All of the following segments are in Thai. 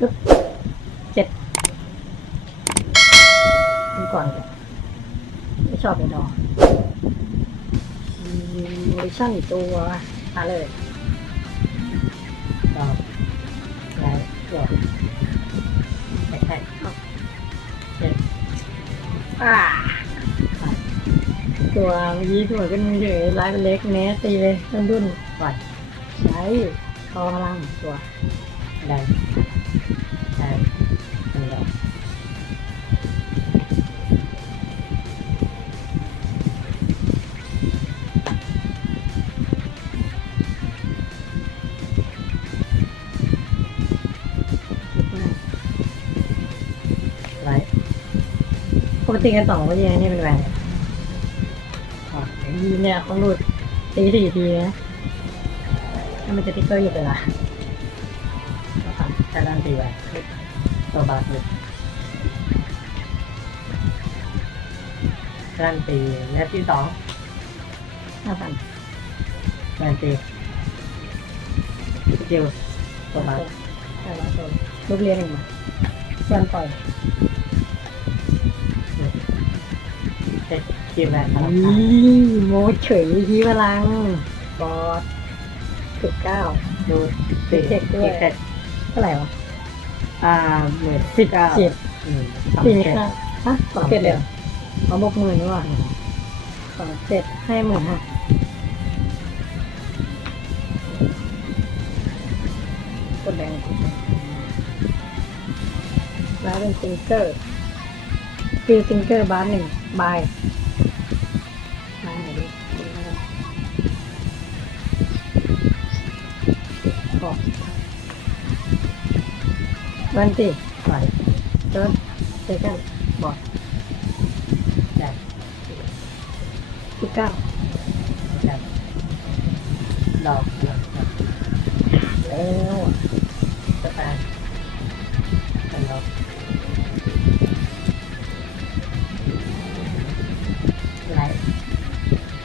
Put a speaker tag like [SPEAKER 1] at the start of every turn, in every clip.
[SPEAKER 1] ปึ๊บเจ็ดดูก่อนเลยไม่ชอบเลยดอกโมดิชั่นตัวมาเลยดอกไหนดอกใส่ใช่เอาเจ็ดอ่าตัวเมื่อกี้ตัวขึ้นเฉยๆร้ายเป็นเล็กแม้ตีเลยต้นดุนก่อนใช้คอพลังตัว ได้ใช่เป็นดอกปกติกันสองก็ยังนี่เป็นแหวนอ๋อทีเนี่ยเขาหลุดตีสี่ทีนะถ้ามันจะติ๊กเกอร์อยู่เวลา ก็ทำแค่ด้านตีไว้ตัวบาสหลุดด้านตีและที่สองห้าพันด้านตีสกิลตัวบาสใช่แล้วตัวลูกเรียนหนึ่งมาเพื่อนปล่อยเจ็ดคิวแหละโมเฉยที่พลังบอสสิบเก้าดูสี่เทคด้วย ท่าไหร่วะ
[SPEAKER 2] อ่าหมื่น
[SPEAKER 1] สิบเจ็ด
[SPEAKER 2] อืมสอง
[SPEAKER 1] สี่
[SPEAKER 2] เจ็ด
[SPEAKER 1] ห้าฮะสองเจ็ดเลยเหรอเอาบวกหมื่นนี่หว่าสองเจ็ดให้หมื่นห้ากดแดงแล้วเป็นซิงเกอร์ฟิลซิงเกอร์บาร์หนึ่งบาย 20 sorry 30 second บอด
[SPEAKER 2] แบ
[SPEAKER 1] บ19
[SPEAKER 2] แบบดอก
[SPEAKER 1] แล้ว
[SPEAKER 2] สตาร์ทกันดอก
[SPEAKER 1] ไหล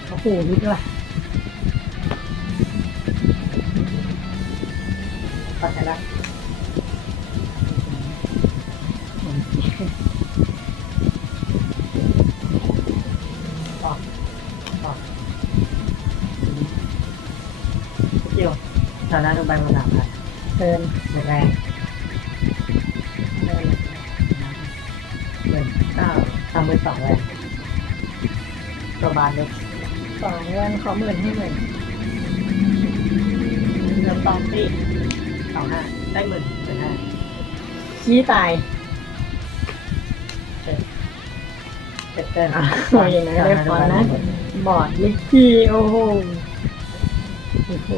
[SPEAKER 1] โอ้โหนี่ด้วย
[SPEAKER 2] ปัจจัยละ ออกสกิลฐานะดูใบมันหนักครับ
[SPEAKER 1] เดิน
[SPEAKER 2] หมดแรง
[SPEAKER 1] เดิน
[SPEAKER 2] หมื่นเก้าทำมือสองแรงตัวบานเล็ก
[SPEAKER 1] สองวันขอหมื่นให้หมื่น
[SPEAKER 2] เริ่มต้นที่สองห้าได้หมื่นหมื่นห้า
[SPEAKER 1] ขี้ตาย
[SPEAKER 2] เต้น
[SPEAKER 1] อะโอ้ยอย่างนั้นเรียบร้อยนะ บอดลิกกี้โอ้โหโอ้โห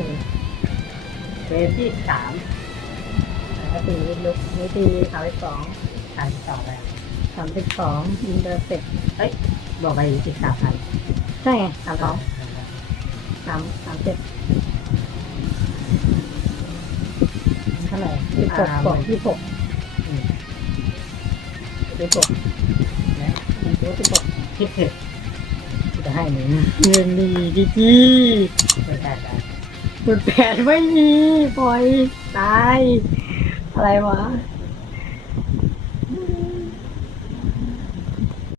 [SPEAKER 2] เวฟที่สาม
[SPEAKER 1] แล้วตีลุกนี่ตีสามสิบสอง
[SPEAKER 2] สามสองแรง
[SPEAKER 1] สามสิบสองอินเตอร์เซ็ต
[SPEAKER 2] บอกไปอีกสามพัน
[SPEAKER 1] ใช่ไงสามสองสามสามเจ็ดเท่าไหร่ยี่สิบหกยี่สิบหกยี่สิบหก นะสิบหก
[SPEAKER 2] คิดถึง
[SPEAKER 1] จะให้หนึ่งเงินดีดีจี
[SPEAKER 2] เป็นแปดแปด
[SPEAKER 1] หมดแผนไม่มีปล่อยตาย อะไรวะ
[SPEAKER 2] เ